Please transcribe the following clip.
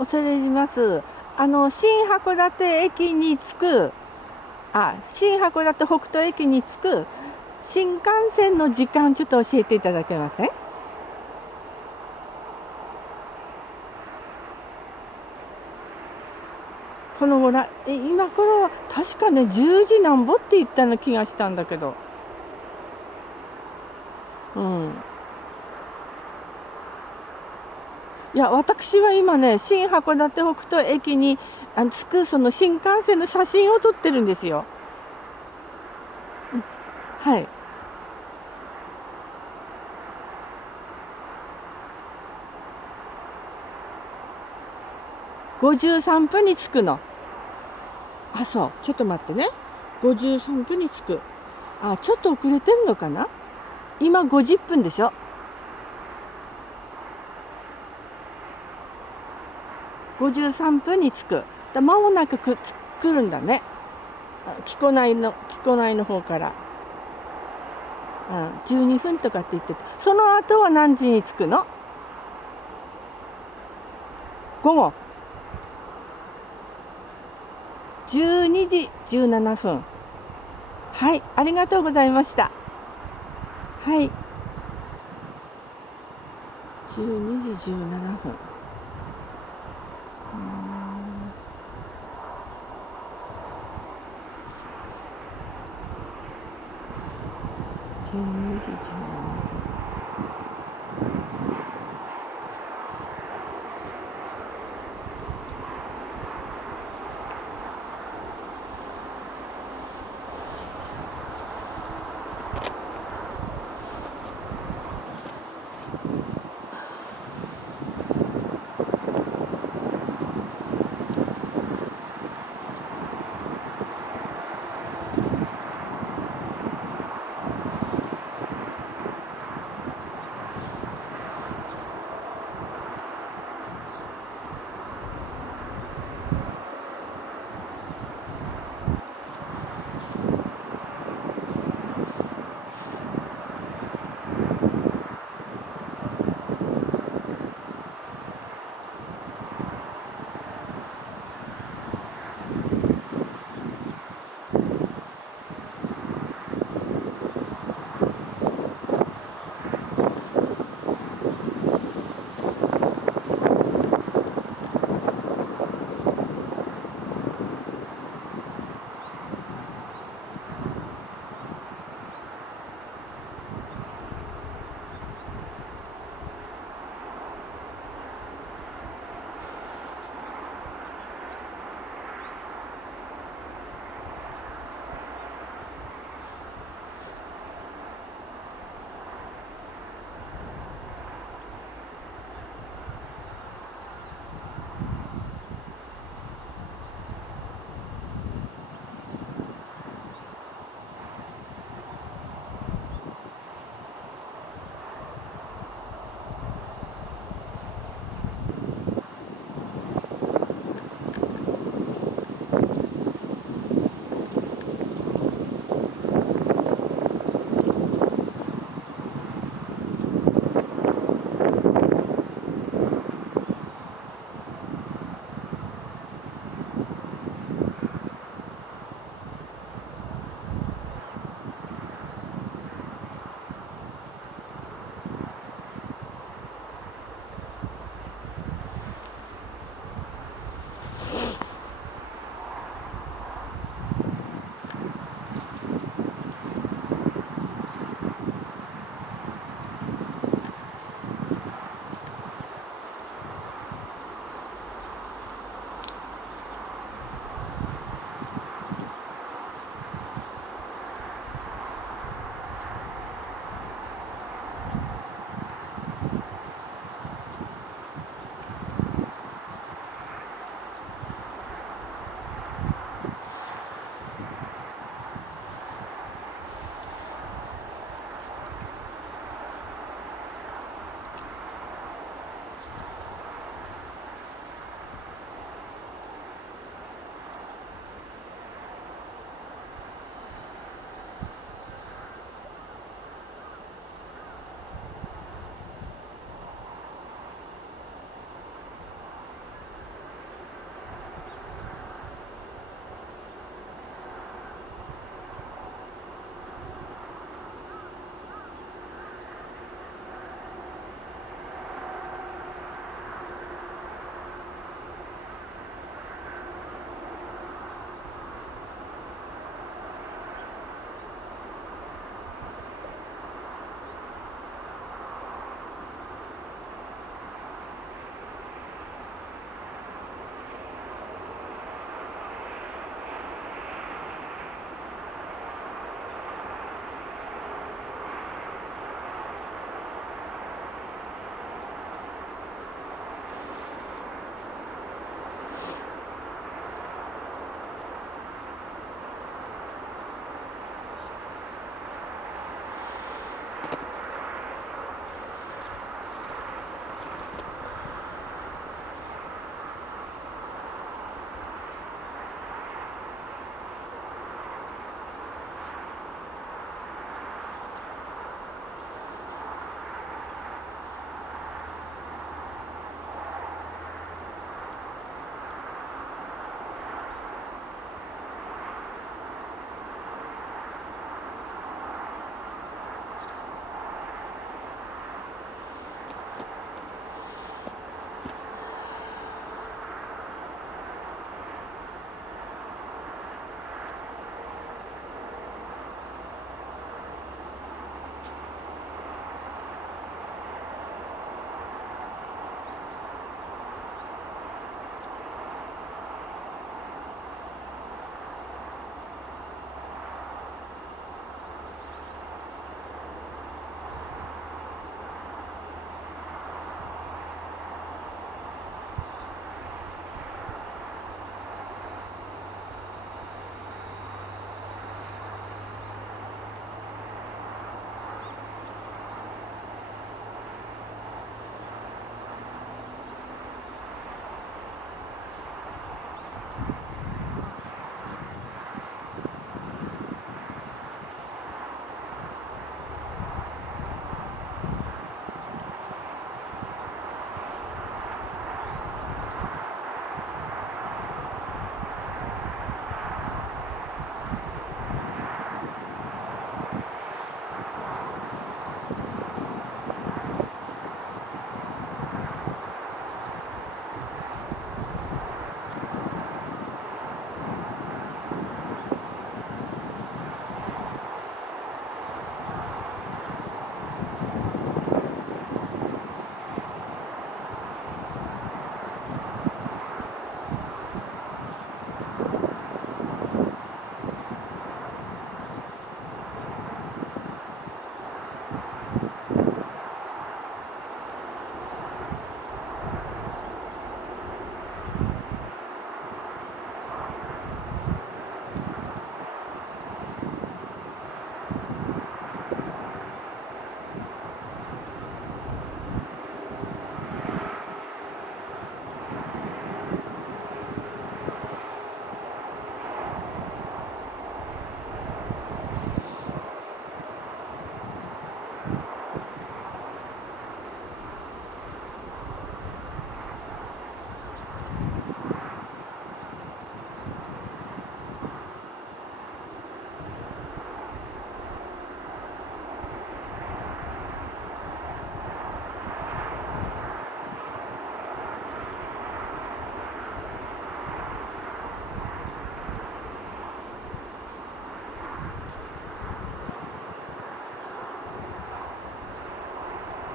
恐れ入ります。新函館駅に着く、新函館北斗駅に着く新幹線の時間、ちょっと教えていただけません？このぐらい、今頃は確かね、10時なんぼって言ったような気がしたんだけど。うん。いや、私は今ね、新函館北斗駅に着くその新幹線の写真を撮ってるんですよ。はい。53分に着くの。そう。ちょっと待ってね。53分に着く。ちょっと遅れてるのかな？今50分でしょ。53分に着く。間もなく来るんだね。木古内の方から。12分とかって言ってた。その後は何時に着くの？午後12時17分。はい、ありがとうございました。はい、12時17分。12時17分。